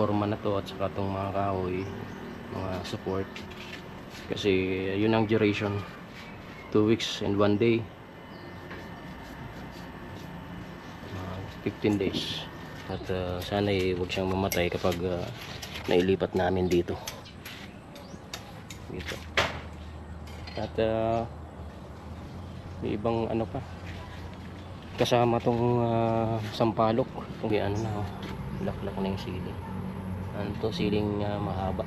forma na to at saka itong mga kahoy, mga support, kasi yun ang duration, 2 weeks and 1 day, 15 days. At sana huwag siyang mamatay kapag nailipat namin dito. At may ibang ano pa kasama tong sampalok. Kung ano na, laklak na yung siling. Ano to, siling mahaba.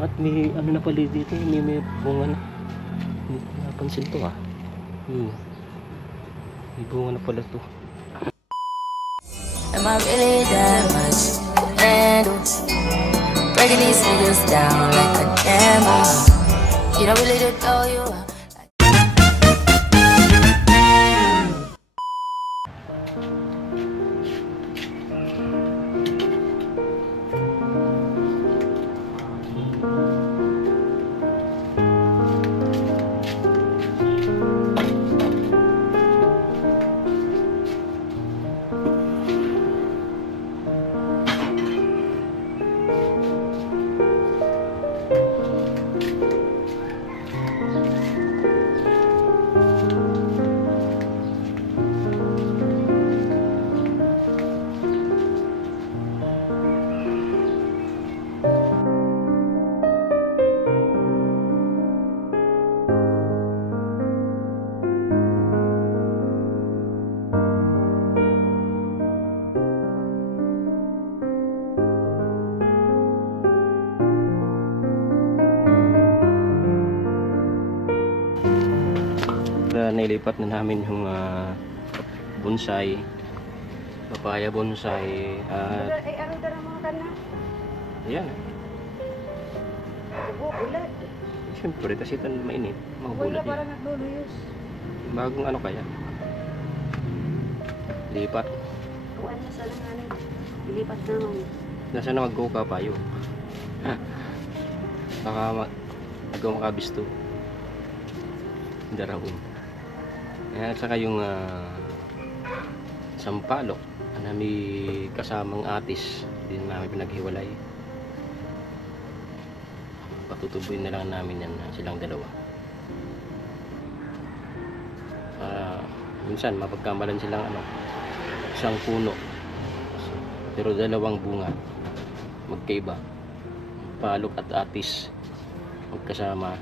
At may ano na pala dito, may bunga na. Hindi ko napansin to may bunga na pala to. Am I really that much to handle? Breaking these niggas down like a camel. You don't really know you. Nilipat na namin yung bonsai, papaya bonsai, at ayan, siyempre kasi ito mainit, magulat yun. Bagong ano kaya lipat, dilipat naman. nasa na magkuka pa yun. Baka magawa makabisto darawin. At saka yung sampalok na may kasamang atis, din namin pinaghiwalay. Patutubuin na lang namin yan, silang dalawa. Minsan mapagkamalan silang isang puno pero dalawang bunga magkaiba, palok at atis magkasama.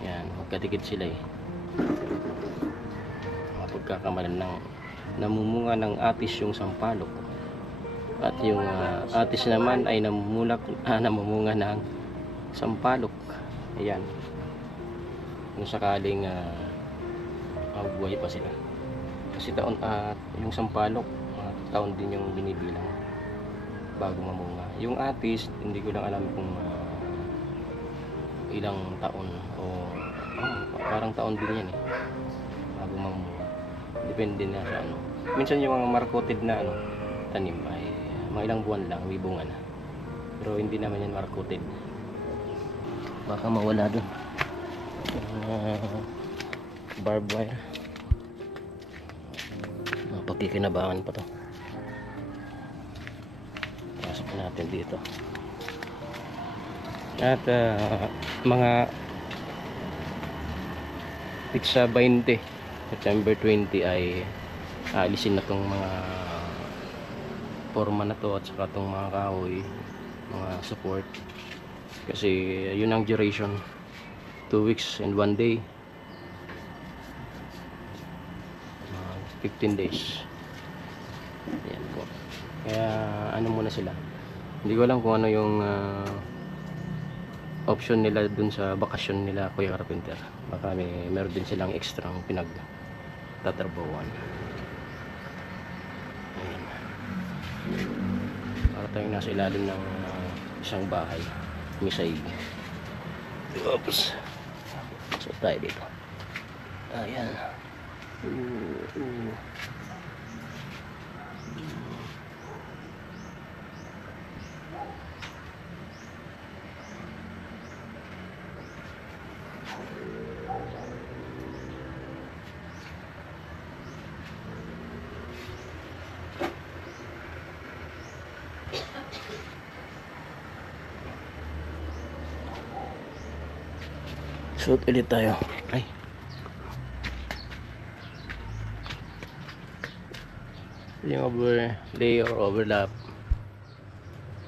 Yan, magkadikit sila mapagkakamalan ng namumunga ng atis yung sampalok at yung atis naman ay namumunga ng sampalok. Ayan, kung sakaling buhay pa sila, kasi taon yung sampalok taon din yung binibilang bago mamunga. Yung atis hindi ko lang alam kung ilang taon o parang taon din yan bago mamunga, depende na sa minsan yung mga markoted na tanim ay mga ilang buwan lang may bunga na, pero hindi naman yan markoted, baka mawala dun barbed wire. Pagkikinabangan pa to. Pasok natin dito. At mga pizza 20 September 20 ay aalisin na tong mga forma na to at saka tong mga kahoy, mga support, kasi yun ang duration, 2 weeks and 1 day, 15 days. Yan po. Kaya ano muna sila, hindi ko alam kung ano yung option nila dun sa bakasyon nila Kuya Carpenter. Baka meron din silang extra pinagtatrabawan. Ayan, para tayong nasa ilalim ng isang bahay, may saig. Oops, so tayo dito. Ayan. Shoot ulit tayo. Ay. Yung overlay or overlap.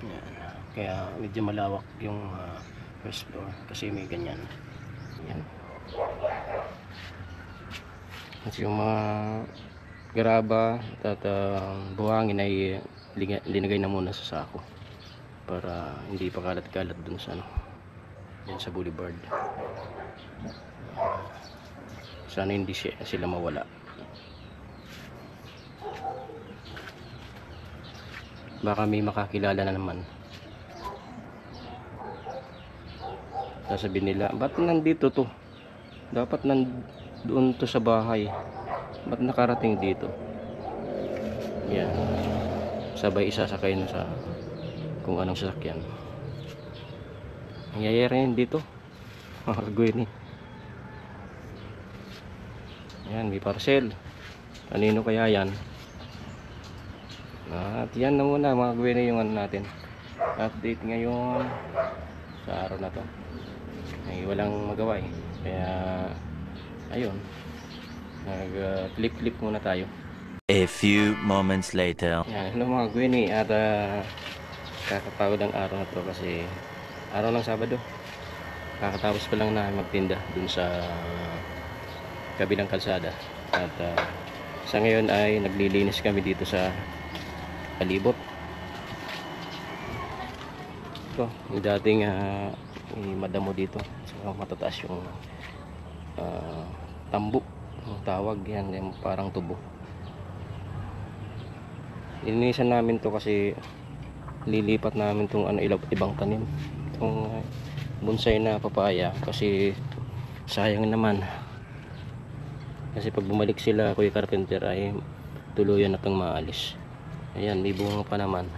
Yan. Kaya medyo malawak yung first floor kasi may ganyan. Yan. At yung mga graba at buhangin ay linagay na muna sa sako para hindi pa kalat-kalat dun sa yan sa boulevard. Sana hindi sila mawala. Baka may makakilala na naman. Sasabihin nila, ba't nandito to? Dapat doon to sa bahay. Ba't nakarating dito? Yan. Sabay isasakay na sa kung anong sasakyan. Nangyayari yun dito. Makakagawin eh. Ayan, may parcel. Kanino kaya yan? At yan na muna mga gawin yung ano natin. Update ngayon sa araw na to. Ay walang magawa eh. Kaya ayun. Clip muna tayo. A few moments later. Yan, hello mga gawin at kakapagod ang araw na to kasi araw ng Sabado. Kakatapos pa lang na magtinda dun sa kabilang kalsada. At sa ngayon ay naglilinis kami dito sa palibot. Ito, yung dating madamo dito. So, matataas yung tambo. Ang tawag yan, yung parang tubo. Linisan namin to kasi lilipat namin tong ibang tanim. Itong bonsai na papaya kasi sayang naman. Kasi pag bumalik sila Kuya Carpenter ay tuluyan na itong maalis. Ayan, may bunga pa naman.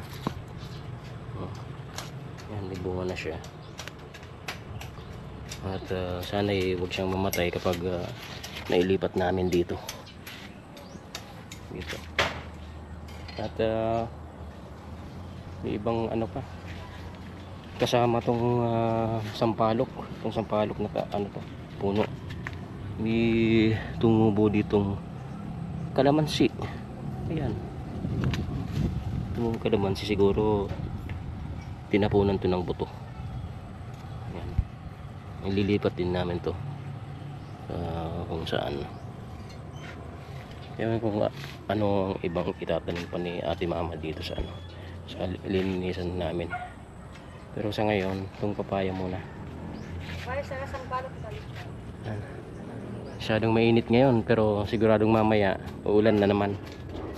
Ayan, may bunga na siya. At sana huwag siyang mamatay kapag nailipat namin dito. At may ibang ano pa kasama tong sampalok. Itong sampalok na puno. May tumubo ditong kalamansi. Ayan, tumubo kalamansi, siguro tinapunan to ng buto. Ayan, ililipat din namin to kung saan. Ewan kung ano ang ibang itatanim pa ni Ate Mama dito sa sa linisan namin. Pero sa ngayon, itong papaya muna. Masyadong mainit ngayon pero siguradong mamaya uulan na naman.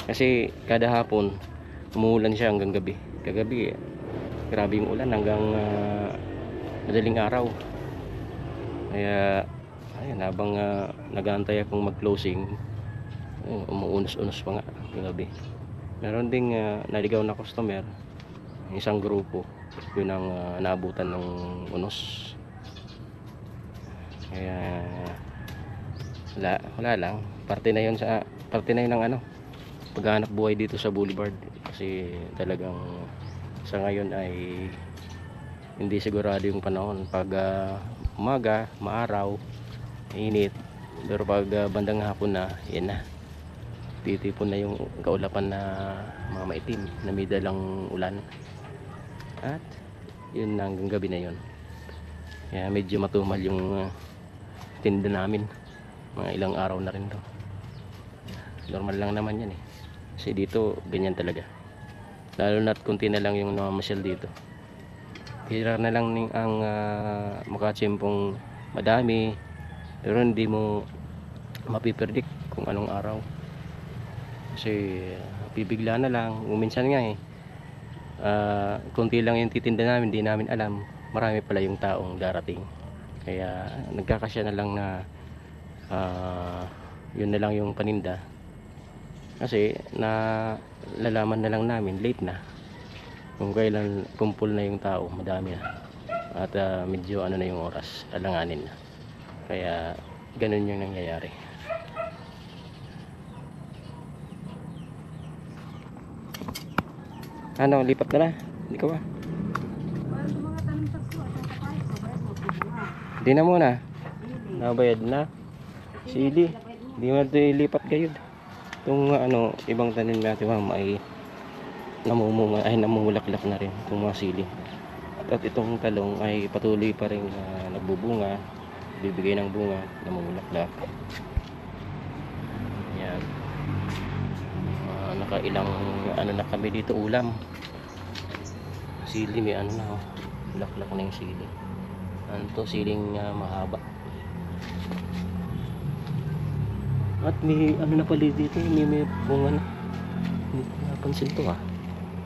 Kasi kada hapon umuulan siya hanggang gabi. Kagabi grabe yung ulan hanggang madaling araw. Kaya ayun, habang nag-aantay akong mag-closing, umuunos-unos pa nga yung gabi. Meron ding naligaw na customer, isang grupo, yun ang naabutan ng unos. Kaya wala lang, parte na yun ng paghanap buhay dito sa boulevard. Kasi talagang sa ngayon ay hindi sigurado yung panahon. Pag umaga, maaraw, init, pero pag bandang hapon na, yan na, titipon na yung kaulapan na mga maitim na may dalang ulan. At yun na, hanggang gabi na yun. Kaya medyo matumal yung tinda namin. Mga ilang araw na rin to. Normal lang naman yan eh. Kasi dito ganyan talaga. Lalo na't kunti na lang yung namamasyal dito. Hira na lang ang makatsimpong madami, pero hindi mo mapipredict kung anong araw. Kasi bibigla na lang. Minsan nga kunti lang yung titinda namin, hindi namin alam marami pala yung taong darating. Kaya nagkakasya na lang na yun na lang yung paninda. Kasi lalaman na lang namin late na kung kailan kumpul na yung tao, madami na. At medyo na yung oras, alanganin na. Kaya ganun yung nangyayari. Lipat na na? Hindi ka ba? Hindi na muna. nabayad na. Sili. Hindi mo ito ilipat kayo. Itong ibang tanim natin ma'am ay namumunga, ay namumulaklak na rin itong mga sili. At itong talong ay patuloy pa rin nagbubunga, bibigay ng bunga, namumulaklak. Yan. Nakailang na kami dito ulam. Sili may na bulaklak na yung sili. To siling mahaba. At may na pala dito, may bunga na. Hindi ko napansin to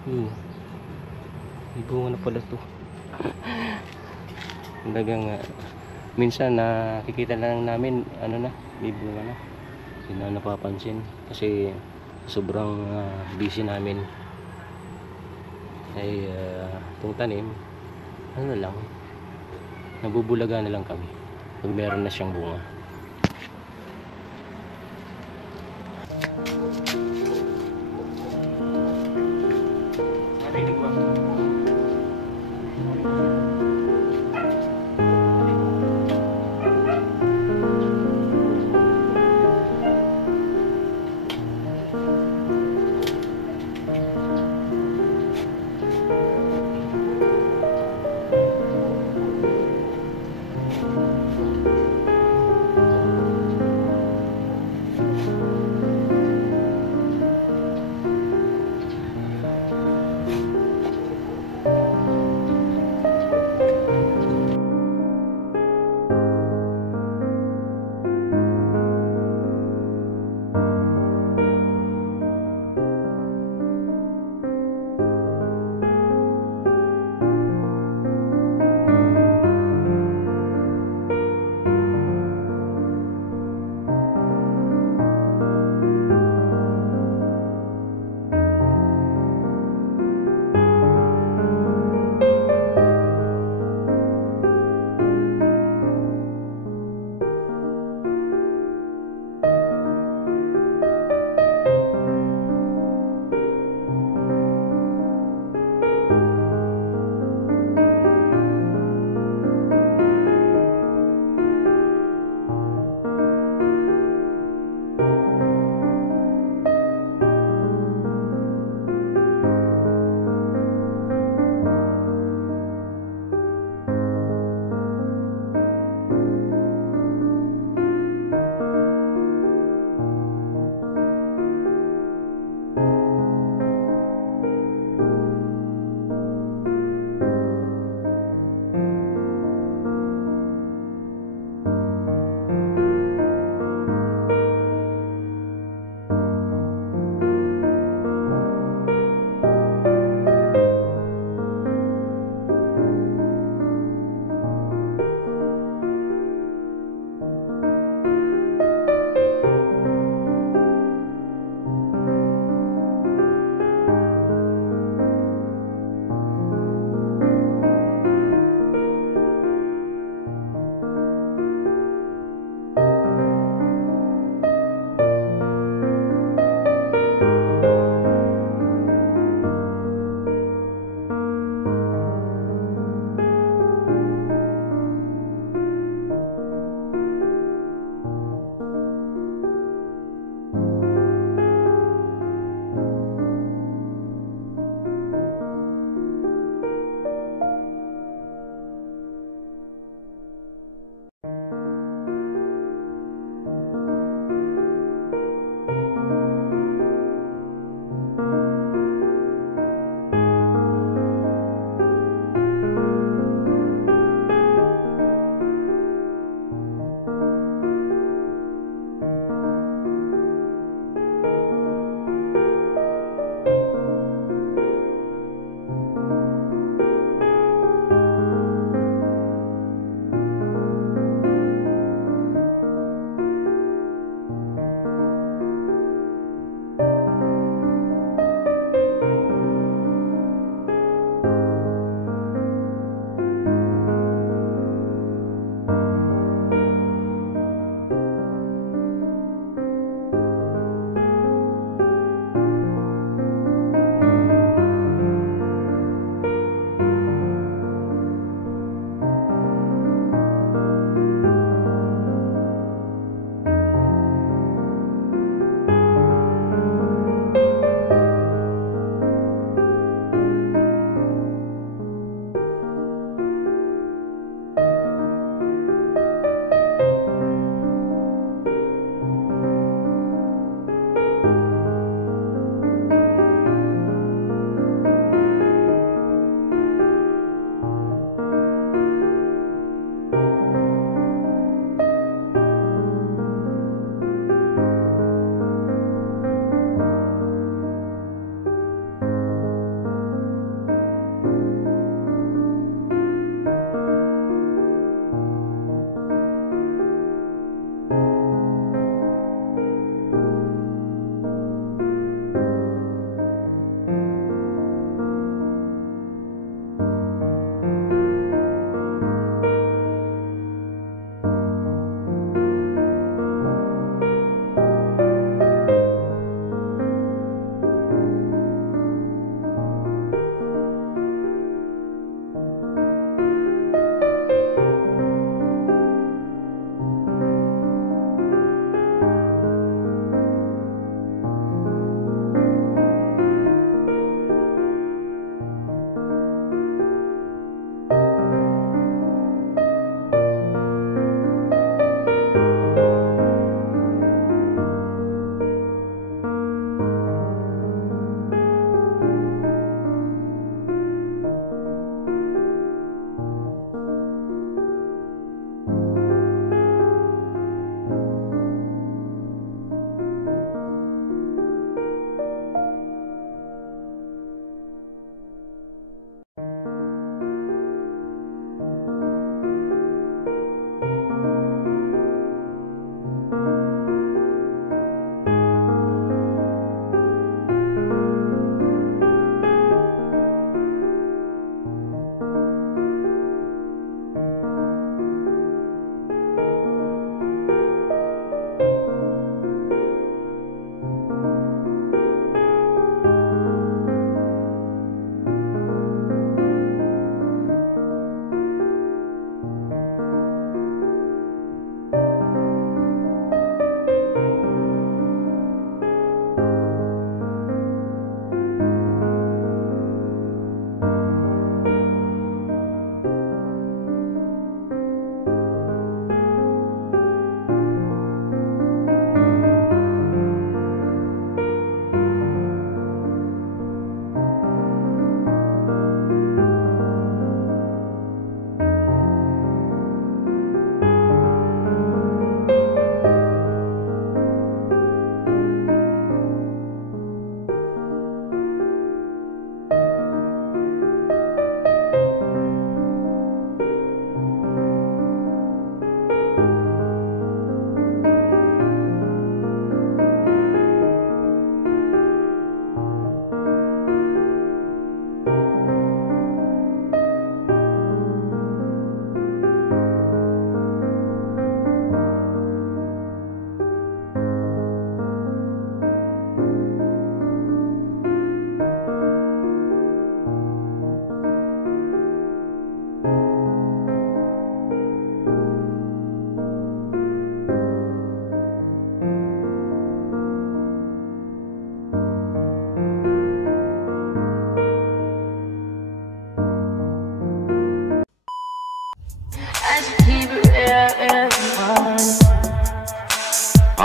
may bunga na pala to. Talagang minsan nakikita lang namin may bunga na. Hindi na napapansin kasi sobrang busy namin. Ay itong tanim lang, nabubulaga na lang kami pag meron na siyang bunga.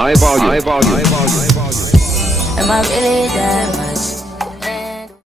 Am I really that much